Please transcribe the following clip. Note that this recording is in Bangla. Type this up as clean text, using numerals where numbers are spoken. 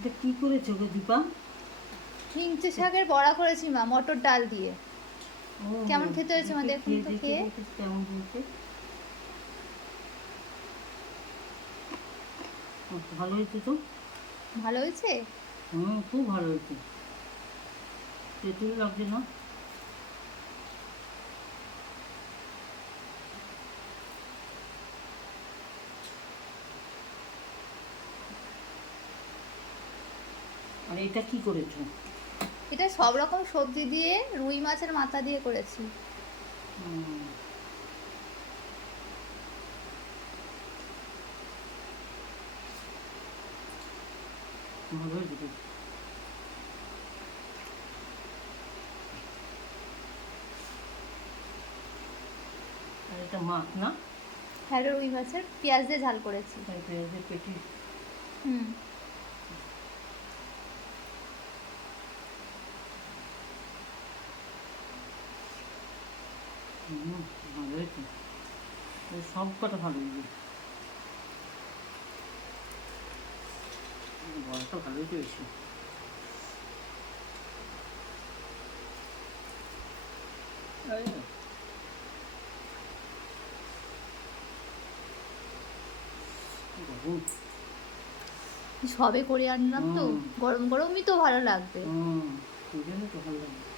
এটা কি করেছো গো দীপা? হিংচে শাকের বড়া করেছি মা, মটর ডাল দিয়ে। ও কেমন খেতে হয়েছে মা, দেখি দেখুন খেয়ে তো দেখে খেয়ে। দেখে কেমন হয়েছে। ভালো হয়েছে তো। ভালো হয়েছে। খুব ভালো হয়েছে। তেঁতুল লাগছে না। আর এটা কি করেছো? এটা সব রকম সবজি দিয়ে রুই মাছের মাথা দিয়ে করেছি। হুম, ভালো হয়েছে তো। আর এটা মাছ না? হ্যাঁ, রুই মাছের পেঁয়াজ দিয়ে ঝাল করেছি। তাই পেঁয়াজের পেটি। হুম। ভালো হয়েছে। সব কটা ভালো হয়েছে। বড়টা ভালো হয়েছে বেশি। এই যে, গরম। সবে করে আনলাম তো, হুম গরম গরমই তো ভালো লাগবে। হুম, ওই জন্য তো ভালো লাগে।